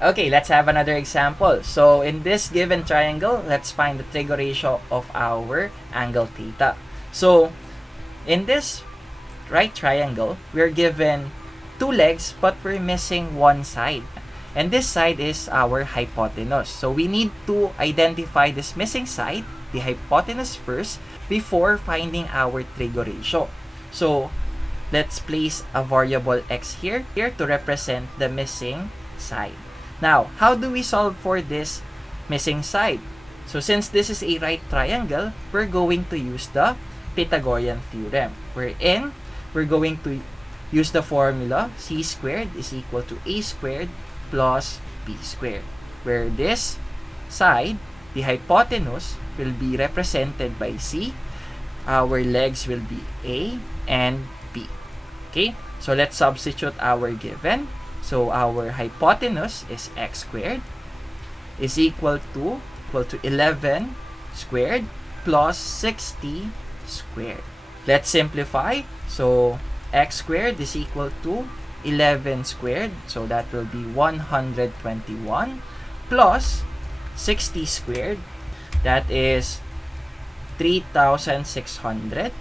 Yan. Okay, let's have another example. So, in this given triangle, let's find the trig ratio of our angle theta. So, in this right triangle, we're given two legs, but we're missing one side. And this side is our hypotenuse. So, we need to identify this missing side, the hypotenuse first, before finding our trig ratio. So, let's place a variable x here to represent the missing side. Now, how do we solve for this missing side? So, since this is a right triangle, we're going to use the Pythagorean theorem. Wherein, we're going to use the formula c squared is equal to a squared plus b squared. Where this side, the hypotenuse, will be represented by c. Our legs will be a and b. Okay, so let's substitute our given. So our hypotenuse is x squared is equal to 11 squared plus 60 squared. Let's simplify. So x squared is equal to 11 squared. So that will be 121 plus 60 squared. That is 3,600.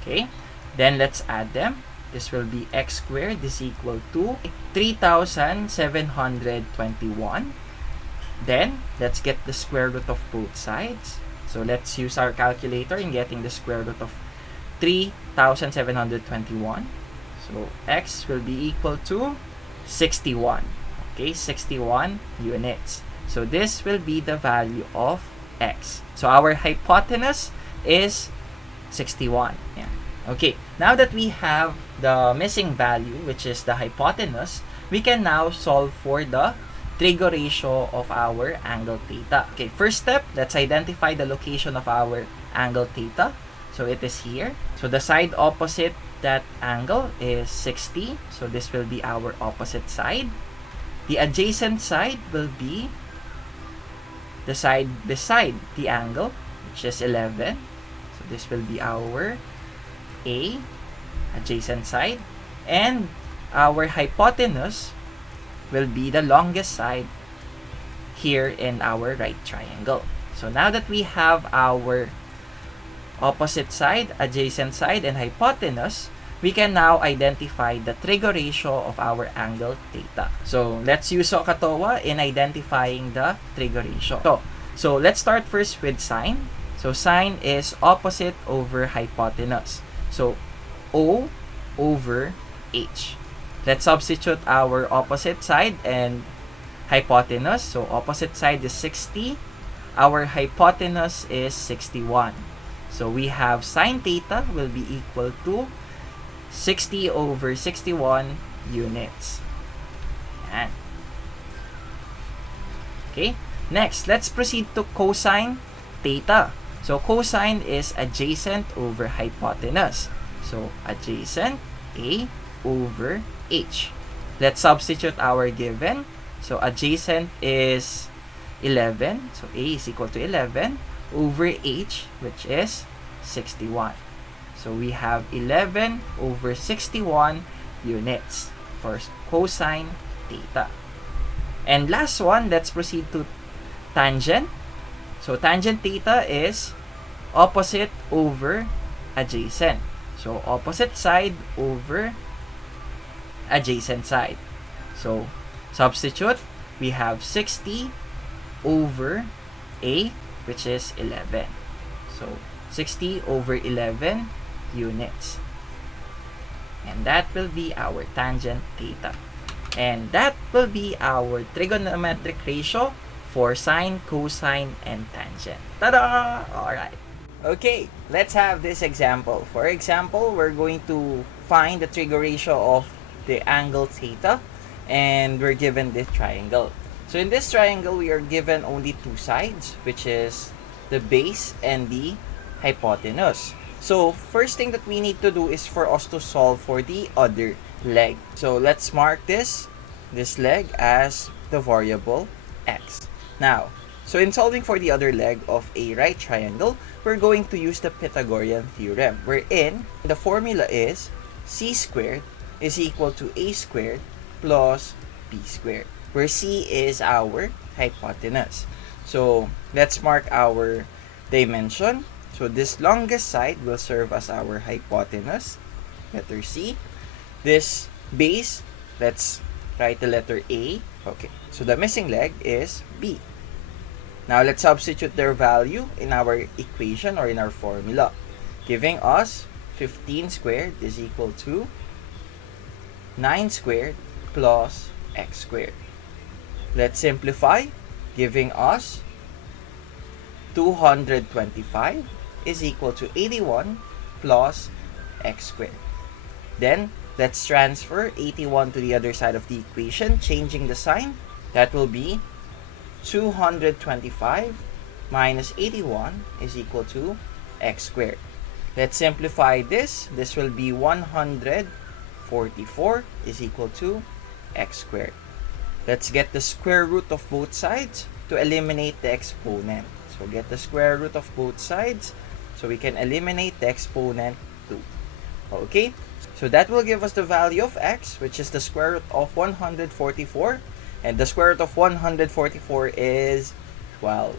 Okay, then let's add them. This will be x squared is equal to 3,721. Then, let's get the square root of both sides. So, let's use our calculator in getting the square root of 3,721. So, x will be equal to 61. Okay, 61 units. So, this will be the value of x. So, our hypotenuse is 61. Yeah. Okay, now that we have the missing value, which is the hypotenuse, we can now solve for the trig ratio of our angle theta. Okay, first step, let's identify the location of our angle theta. So it is here. So the side opposite that angle is 60. So this will be our opposite side. The adjacent side will be the side beside the angle, which is 11. So this will be our A, adjacent side, and our hypotenuse will be the longest side here in our right triangle. So now that we have our opposite side, adjacent side, and hypotenuse, we can now identify the trig ratio of our angle theta. So let's use SOHCAHTOA in identifying the trig ratio. So let's start first with sine. So sine is opposite over hypotenuse. So, O over H. Let's substitute our opposite side and hypotenuse. So, opposite side is 60. Our hypotenuse is 61. So, we have sine theta will be equal to 60 over 61 units. Yan. Okay. Next, let's proceed to cosine theta. So, cosine is adjacent over hypotenuse. So, adjacent, A over H. Let's substitute our given. So, adjacent is 11. So, A is equal to 11 over H, which is 61. So, we have 11 over 61 units for cosine theta. And last one, let's proceed to tangent. So, tangent theta is opposite over adjacent. So, opposite side over adjacent side. So, substitute, we have 60 over A, which is 11. So, 60 over 11 units. And that will be our tangent theta. And that will be our trigonometric ratio for sine, cosine, and tangent. Ta-da! Alright. Okay, let's have this example. For example, we're going to find the trig ratio of the angle theta, and we're given this triangle. So in this triangle, we are given only two sides, which is the base and the hypotenuse. So first thing that we need to do is for us to solve for the other leg. So let's mark this leg as the variable x. Now, so in solving for the other leg of a right triangle, we're going to use the Pythagorean theorem, wherein the formula is c squared is equal to a squared plus b squared. where C is our hypotenuse. So let's mark our dimension. So this longest side will serve as our hypotenuse, letter C. This base, let's write the letter A. Okay, so the missing leg is B. Now let's substitute their value in our equation or in our formula, giving us 15 squared is equal to 9 squared plus x squared. Let's simplify, giving us 225 is equal to 81 plus x squared. Then let's transfer 81 to the other side of the equation, changing the sign. That will be 225 minus 81 is equal to x squared. Let's simplify this. This will be 144 is equal to x squared. Let's get the square root of both sides to eliminate the exponent. So get the square root of both sides so we can eliminate the exponent 2. Okay, so that will give us the value of x, which is the square root of 144. And the square root of 144 is 12.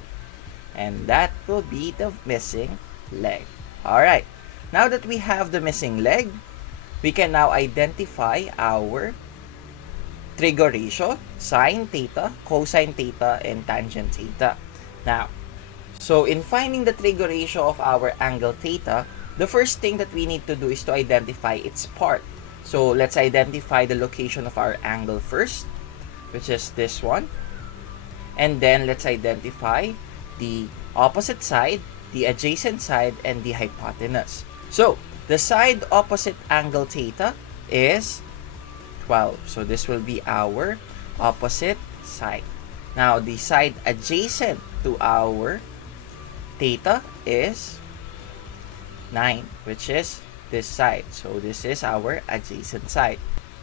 And that will be the missing leg. Alright, now that we have the missing leg, we can now identify our trigo ratio, sine theta, cosine theta, and tangent theta. Now, so in finding the trigo ratio of our angle theta, the first thing that we need to do is to identify its part. So let's identify the location of our angle first, which is this one. And then let's identify the opposite side, the adjacent side, and the hypotenuse. So the side opposite angle theta is 12. So this will be our opposite side. Now the side adjacent to our theta is 9, which is this side. So this is our adjacent side.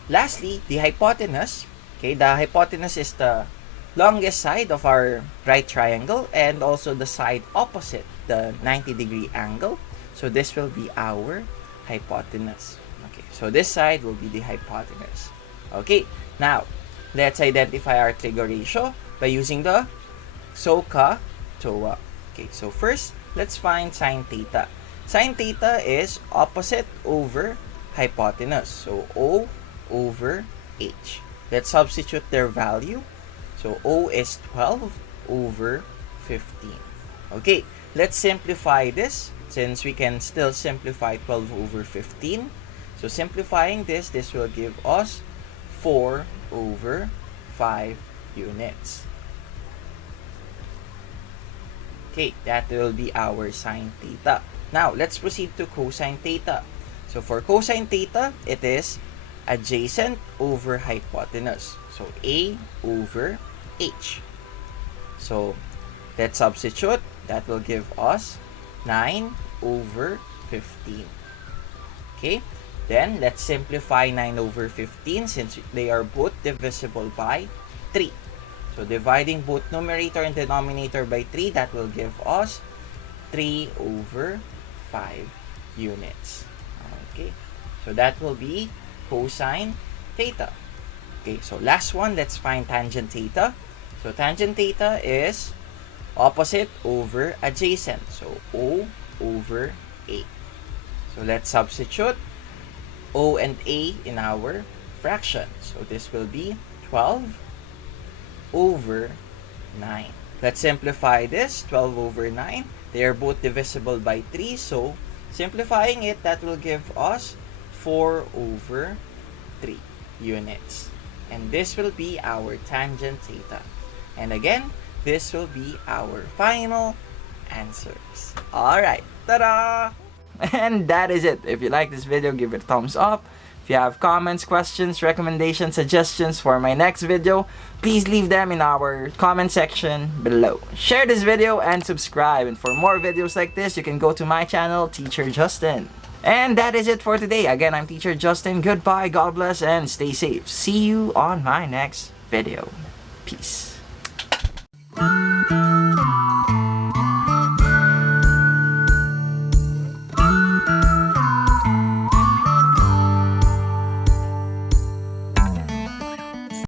Lastly, the hypotenuse. Okay, the hypotenuse is the longest side of our right triangle and also the side opposite the 90-degree angle. So this will be our hypotenuse. Okay, so this side will be the hypotenuse. Okay, now let's identify our trigo ratio by using the SOHCAHTOA. Okay, so first let's find sine theta. Sine theta is opposite over hypotenuse. So O over H. Let's substitute their value. So O is 12 over 15. Okay, let's simplify this since we can still simplify 12 over 15. So simplifying this will give us 4 over 5 units. Okay, that will be our sine theta. Now, let's proceed to cosine theta. So for cosine theta, it is adjacent over hypotenuse. So A over H. So let's substitute. That will give us 9 over 15. Okay, then let's simplify 9 over 15 since they are both divisible by 3. So dividing both numerator and denominator by 3, that will give us 3 over 5 units. Okay, so that will be cosine theta. Okay, so last one, let's find tangent theta. So tangent theta is opposite over adjacent. So O over A. So let's substitute O and A in our fraction. So this will be 12 over 9. Let's simplify this. 12 over 9. They are both divisible by 3. So simplifying it, that will give us 4 over 3 units. And this will be our tangent theta. And again, this will be our final answers. Alright, ta-da! And that is it. If you like this video, give it a thumbs up. If you have comments, questions, recommendations, suggestions for my next video, please leave them in our comment section below. Share this video and subscribe. And for more videos like this, you can go to my channel, Teacher Justin. And that is it for today. Again, I'm Teacher Justin. Goodbye, God bless, and stay safe. See you on my next video. Peace.